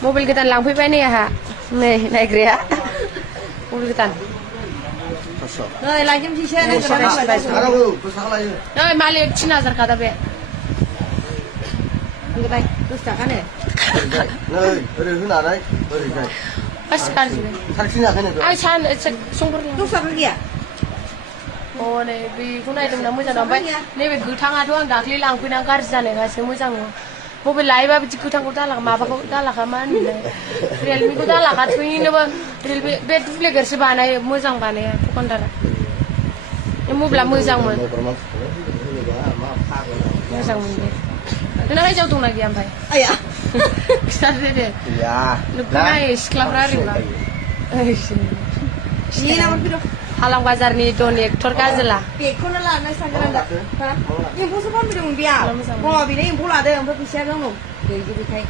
Mobil kita langsung nih ya, nih naik ya. Mobil kita. Nah, lagi mesti saya nak Nah, malik Cina azar kata be. Ini baik, terus tak kan ya? Nah, ada mana ada? Pas sekali. Saksi nak kena tu. Ay, Chan, sumber nih. Terus tak lagi ya? Oh, nih, bi kuna itu namu jangan sampai. Nih, bi gutang atuh ang dakli langsung nang karja nih, kasih mujang. Mobil lain ba bi gutang kuda lah, mapa kuda lah kaman. Realme kuda lah, kat ini ba realme bed flip kerja bana ya, mujang bana ya, bukan darah. Ini mobil lah mujang mon. Mujang mon. Nana kayak jauh tuh lagi am bay. Ayah. Kita deh. Ya. Lupa nih, sekolah rari ba. Ini nama piro? Halang bazar nih doni ektor kazela. Bekon lah, nasi sanggaran dah. Yang pusu pun piro biar. Mau biar yang pula ada yang berpisah dong. Jadi kita